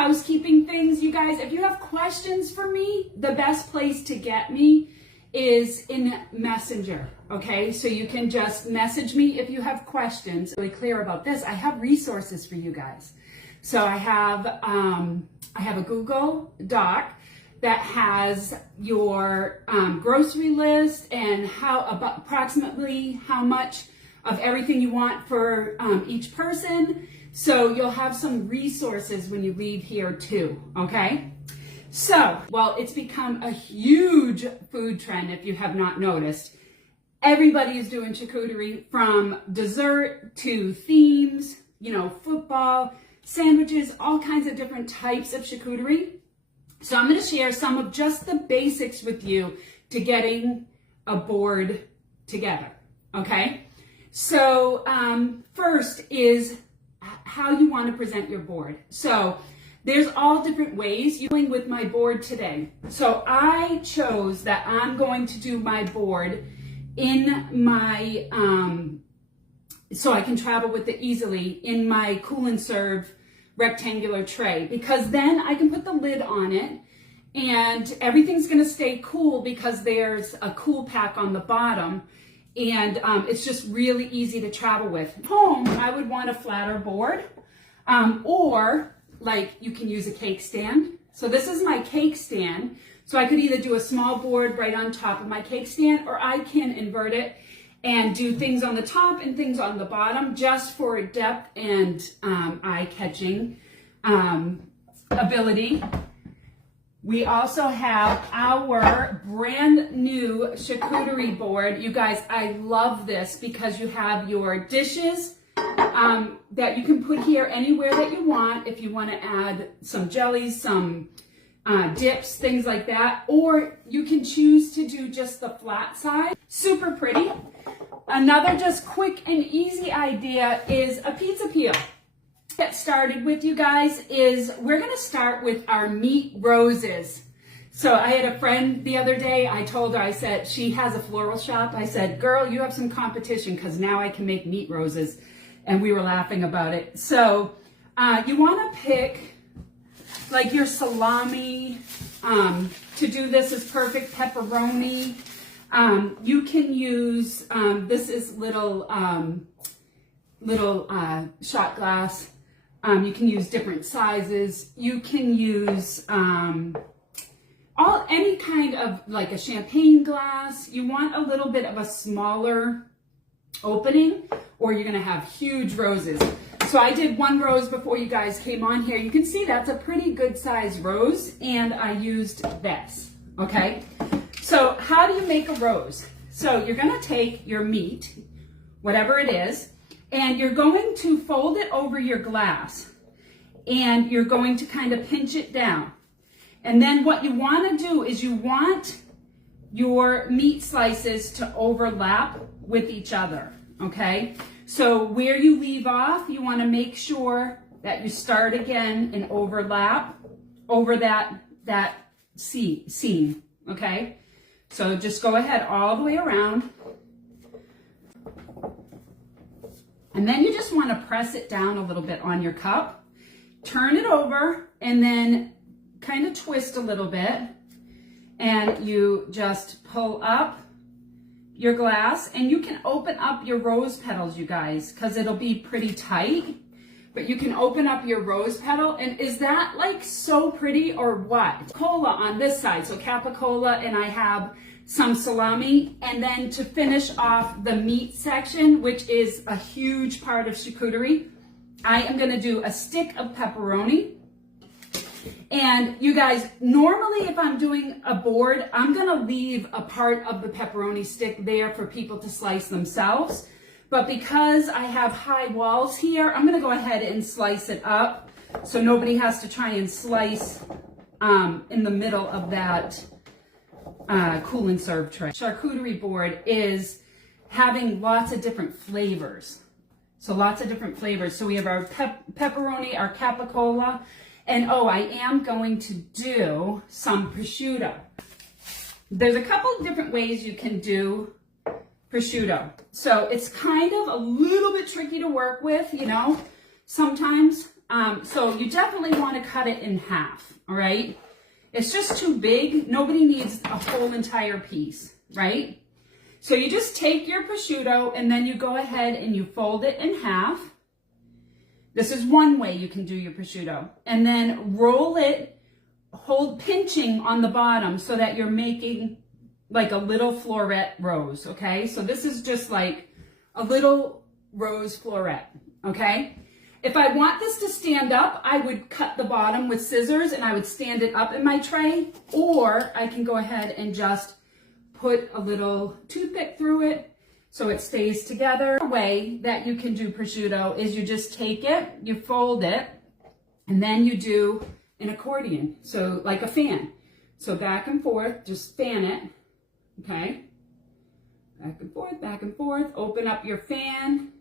housekeeping things, you guys. If you have questions for me, the best place to get me is in Messenger, okay? So you can just message me if you have questions. Really clear about this. I have resources for you guys. So I have a Google Doc that has your grocery list and approximately how much of everything you want for each person. So you'll have some resources when you leave here too, okay? So, well, it's become a huge food trend if you have not noticed. Everybody is doing charcuterie, from dessert to themes, you know, football, sandwiches, all kinds of different types of charcuterie. So I'm going to share some of just the basics with you to getting a board together, okay? So first is how you want to present your board. So there's all different ways you're doing with my board today. So I chose that I'm going to do my board in my, so I can travel with it easily, in my Cool and Serve rectangular tray, because then I can put the lid on it and everything's going to stay cool because there's a cool pack on the bottom, and it's just really easy to travel with. Home, I would want a flatter board, or like you can use a cake stand. So this is my cake stand. So I could either do a small board right on top of my cake stand, or I can invert it and do things on the top and things on the bottom just for depth and eye-catching ability. We also have our brand new charcuterie board. You guys, I love this because you have your dishes that you can put here anywhere that you want. If you want to add some jellies, some dips, things like that, or you can choose to do just the flat side. Super pretty. Another just quick and easy idea is a pizza peel. Get started with, you guys, is we're going to start with our meat roses. So I had a friend the other day, I told her, I said, she has a floral shop. I said, girl, you have some competition because now I can make meat roses. And we were laughing about it. So you want to pick like your salami. To do this is perfect. Pepperoni. You can use, this is little shot glass. You can use different sizes. You can use any kind of like a champagne glass. You want a little bit of a smaller opening, or you're going to have huge roses. So I did one rose before you guys came on here. You can see that's a pretty good size rose, and I used this, okay? So how do you make a rose? So you're going to take your meat, whatever it is, and you're going to fold it over your glass, and you're going to kind of pinch it down. And then what you want to do is you want your meat slices to overlap with each other, okay? So where you leave off, you want to make sure that you start again and overlap over that seam, okay? So just go ahead all the way around. And then you just want to press it down a little bit on your cup, turn it over, and then kind of twist a little bit. And you just pull up your glass, and you can open up your rose petals, you guys, because it'll be pretty tight. But you can open up your rose petal, and is that like so pretty or what? Cola on this side, so capicola, and I have some salami. And then to finish off the meat section, which is a huge part of charcuterie, I am going to do a stick of pepperoni. And you guys, normally if I'm doing a board, I'm going to leave a part of the pepperoni stick there for people to slice themselves. But because I have high walls here, I'm going to go ahead and slice it up so nobody has to try and slice in the middle of that Cool and Serve tray. Charcuterie board is having lots of different flavors. So lots of different flavors. So we have our pepperoni, our capicola, and oh, I am going to do some prosciutto. There's a couple of different ways you can do prosciutto. So it's kind of a little bit tricky to work with, you know, sometimes. So you definitely want to cut it in half, all right? It's just too big. Nobody needs a whole entire piece, right? So you just take your prosciutto and then you go ahead and you fold it in half. This is one way you can do your prosciutto. And then roll it, pinching on the bottom so that you're making like a little floret rose, okay? So this is just like a little rose floret, okay? If I want this to stand up, I would cut the bottom with scissors and I would stand it up in my tray, or I can go ahead and just put a little toothpick through it so it stays together. The way that you can do prosciutto is you just take it, you fold it, and then you do an accordion, so like a fan. So back and forth, just fan it, okay? Back and forth, open up your fan.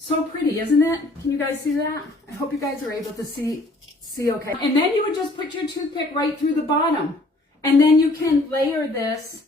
So pretty, isn't it? Can you guys see that? I hope you guys are able to see okay. And then you would just put your toothpick right through the bottom. And then you can layer this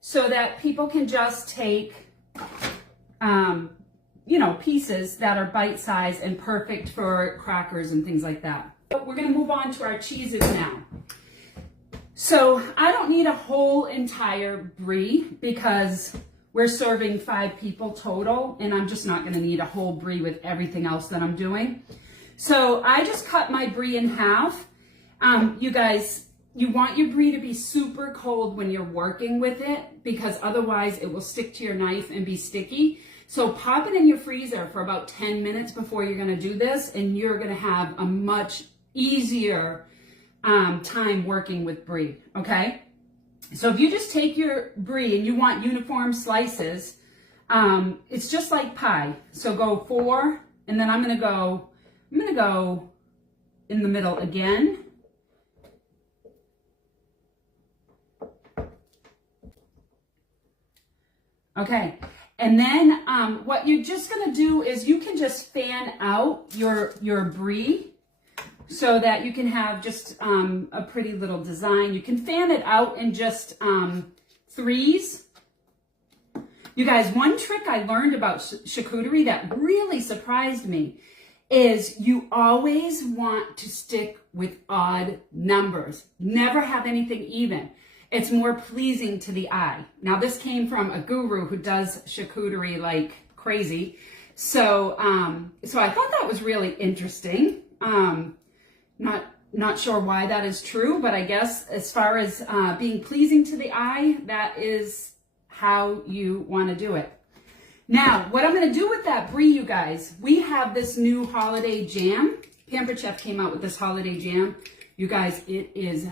so that people can just take, you know, pieces that are bite-sized and perfect for crackers and things like that. But we're gonna move on to our cheeses now. So I don't need a whole entire brie because we're serving 5 people total, and I'm just not gonna need a whole brie with everything else that I'm doing. So I just cut my brie in half. You guys, you want your brie to be super cold when you're working with it because otherwise it will stick to your knife and be sticky. So pop it in your freezer for about 10 minutes before you're gonna do this, and you're gonna have a much easier time working with brie, okay? So if you just take your brie and you want uniform slices, it's just like pie. So go 4, and then I'm gonna go in the middle again. Okay, and then what you're just gonna do is you can just fan out your brie so that you can have just a pretty little design. You can fan it out in just 3s. You guys, one trick I learned about charcuterie that really surprised me is you always want to stick with odd numbers. Never have anything even. It's more pleasing to the eye. Now this came from a guru who does charcuterie like crazy. So, so I thought that was really interesting. Not sure why that is true, but I guess as far as being pleasing to the eye, that is how you want to do it. Now, what I'm going to do with that brie, you guys, we have this new holiday jam. Pampered Chef came out with this holiday jam. You guys, it is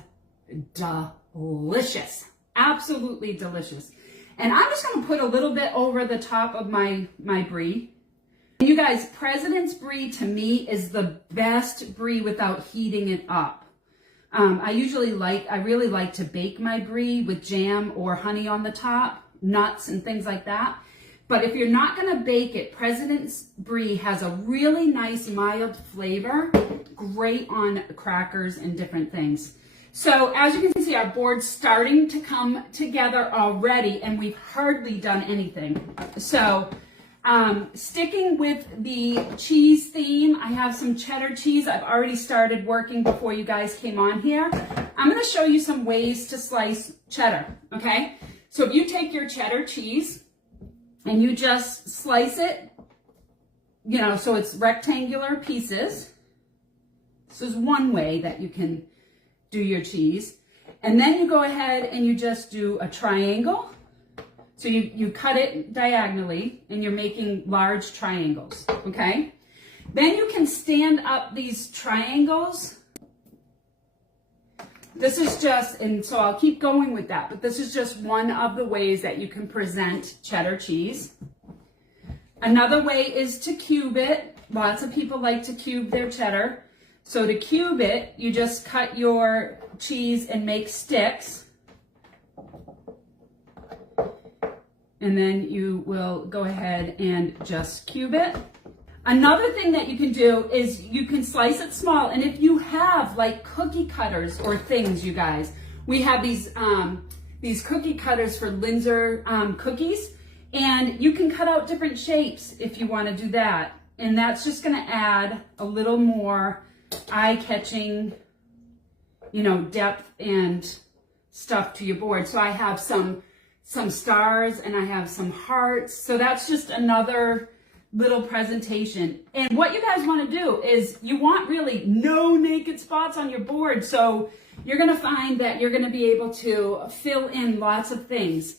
delicious. Absolutely delicious. And I'm just going to put a little bit over the top of my brie. You guys, President's Brie to me is the best brie without heating it up. I really like to bake my brie with jam or honey on the top, nuts and things like that. But if you're not going to bake it, President's Brie has a really nice mild flavor, great on crackers and different things. So as you can see, our board's starting to come together already, and we've hardly done anything. So sticking with the cheese theme, I have some cheddar cheese. I've already started working before you guys came on here. I'm going to show you some ways to slice cheddar, okay? So if you take your cheddar cheese and you just slice it, you know, so it's rectangular pieces. This is one way that you can do your cheese. And then you go ahead and you just do a triangle. So you cut it diagonally and you're making large triangles, okay? Then you can stand up these triangles. This is just, and so I'll keep going with that, but this is just one of the ways that you can present cheddar cheese. Another way is to cube it. Lots of people like to cube their cheddar. So to cube it, you just cut your cheese and make sticks. And then you will go ahead and just cube it. Another thing that you can do is you can slice it small. And if you have like cookie cutters or things, you guys, we have these cookie cutters for Linzer cookies, and you can cut out different shapes if you want to do that. and that's just gonna add a little more eye-catching, you know, depth and stuff to your board. So I have some stars and I have some hearts. So that's just another little presentation. And what you guys want to do is you want really no naked spots on your board. So you're going to find that you're going to be able to fill in lots of things.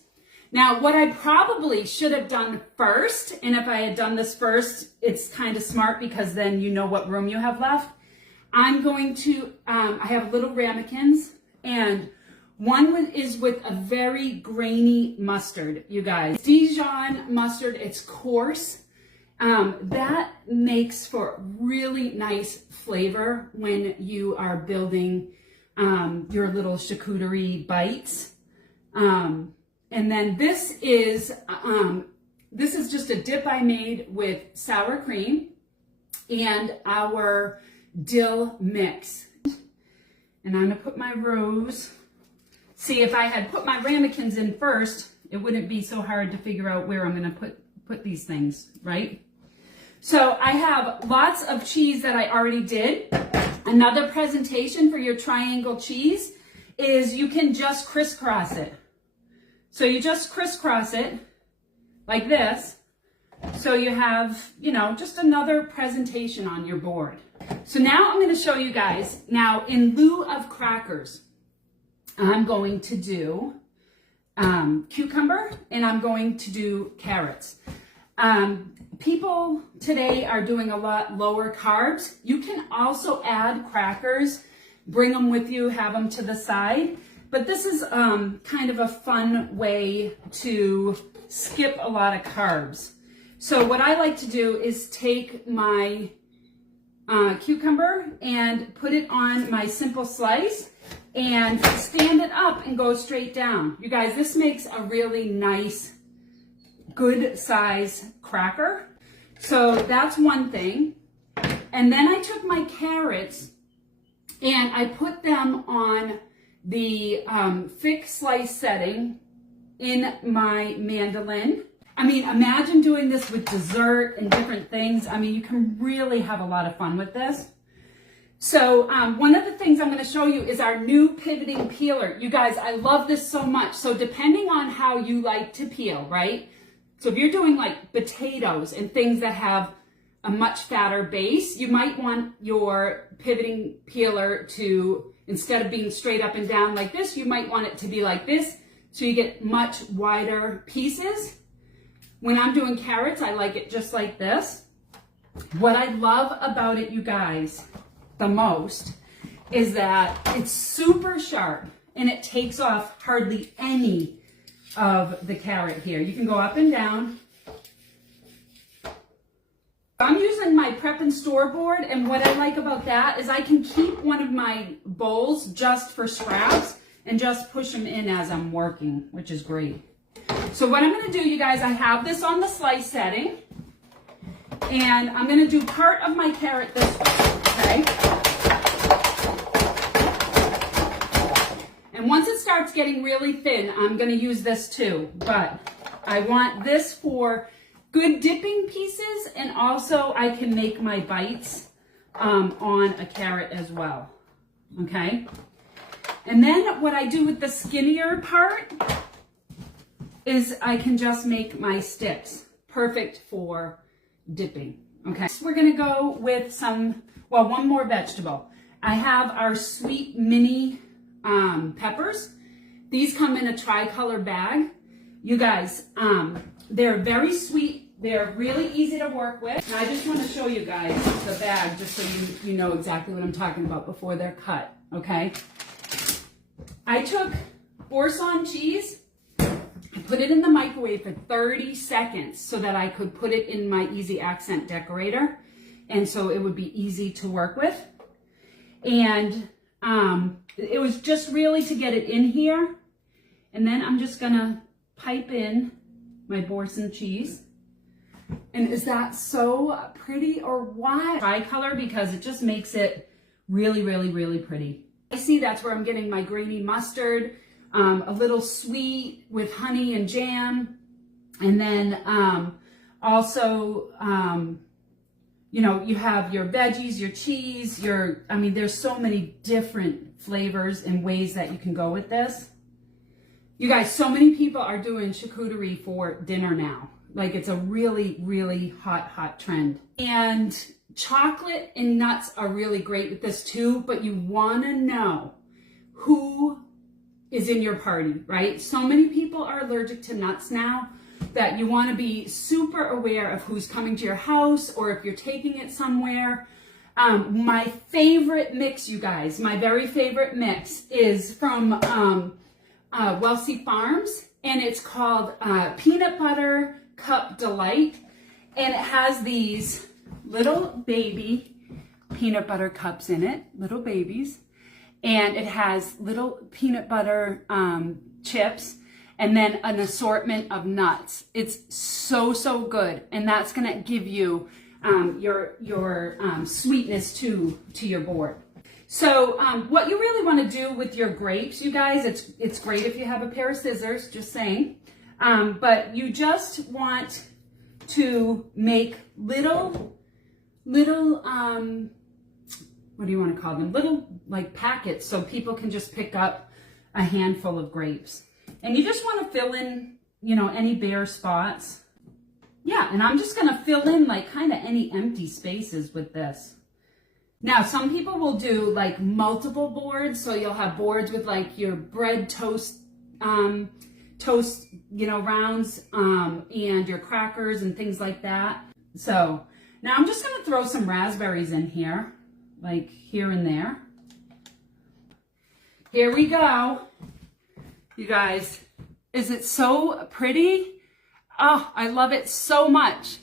Now, what I probably should have done first, and if I had done this first, it's kind of smart because then you know what room you have left. I'm going to, I have little ramekins, and one is with a very grainy mustard, you guys. Dijon mustard, it's coarse. That makes for really nice flavor when you are building your little charcuterie bites. And then this is just a dip I made with sour cream and our dill mix. And I'm gonna put my rose. See, if I had put my ramekins in first, it wouldn't be so hard to figure out where I'm gonna put these things, right? So I have lots of cheese that I already did. Another presentation for your triangle cheese is you can just crisscross it. So you just crisscross it like this. So you have, you know, just another presentation on your board. So now I'm going to show you guys, now in lieu of crackers, I'm going to do cucumber and I'm going to do carrots. People today are doing a lot lower carbs. You can also add crackers, bring them with you, have them to the side. But this is kind of a fun way to skip a lot of carbs. So what I like to do is take my cucumber and put it on my simple slice and stand it up and go straight down. You guys, this makes a really nice, good size cracker. So that's one thing. And then I took my carrots and I put them on the thick slice setting in my mandolin. I mean, imagine doing this with dessert and different things. I mean, you can really have a lot of fun with this. So one of the things I'm going to show you is our new pivoting peeler. You guys, I love this so much. So depending on how you like to peel, right? So if you're doing like potatoes and things that have a much fatter base, you might want your pivoting peeler to, instead of being straight up and down like this, you might want it to be like this, so you get much wider pieces. When I'm doing carrots, I like it just like this. What I love about it, you guys, the most, is that it's super sharp and it takes off hardly any of the carrot here. You can go up and down. I'm using my prep and store board, and what I like about that is I can keep one of my bowls just for scraps and just push them in as I'm working, which is great. So what I'm going to do, you guys, I have this on the slice setting, and I'm going to do part of my carrot this way, okay? And once it starts getting really thin, I'm going to use this too, but I want this for good dipping pieces, and also I can make my bites on a carrot as well, okay? And then what I do with the skinnier part is I can just make my sticks, perfect for dipping, okay? So we're gonna go with some, well, one more vegetable. I have our sweet mini peppers. These come in a tricolor bag. You guys, they're very sweet. They're really easy to work with. And I just want to show you guys the bag just so you know exactly what I'm talking about before they're cut, okay? I took Boursin cheese, I put it in the microwave for 30 seconds so that I could put it in my easy accent decorator, and so it would be easy to work with. And it was just really to get it in here. And then I'm just gonna pipe in my Boursin cheese. And is that so pretty or what? Tricolor, because it just makes it really, really, really pretty. I see that's where I'm getting my grainy mustard, a little sweet with honey and jam. And then also you know, you have your veggies, your cheese, I mean, there's so many different flavors and ways that you can go with this. You guys, so many people are doing charcuterie for dinner now. Like, it's a really, really hot trend. And chocolate and nuts are really great with this too, but you want to know who is in your party, right? So many people are allergic to nuts now that you want to be super aware of who's coming to your house or if you're taking it somewhere. My favorite mix, you guys, my very favorite mix is from Wealthy Farms, and it's called Peanut Butter Cup Delight, and it has these little baby peanut butter cups in it, little babies, and it has little peanut butter chips, and then an assortment of nuts. It's so good, and that's gonna give you your sweetness to your board. So what you really want to do with your grapes, you guys, it's great if you have a pair of scissors, just saying, but you just want to make little what do you want to call them? Little like packets, so people can just pick up a handful of grapes. And you just want to fill in, you know, any bare spots. Yeah, and I'm just going to fill in like kind of any empty spaces with this. Now, some people will do like multiple boards. So you'll have boards with like your bread toast, you know, rounds, and your crackers and things like that. So now I'm just going to throw some raspberries in here, like here and there. Here we go. You guys, is it so pretty? Oh, I love it so much.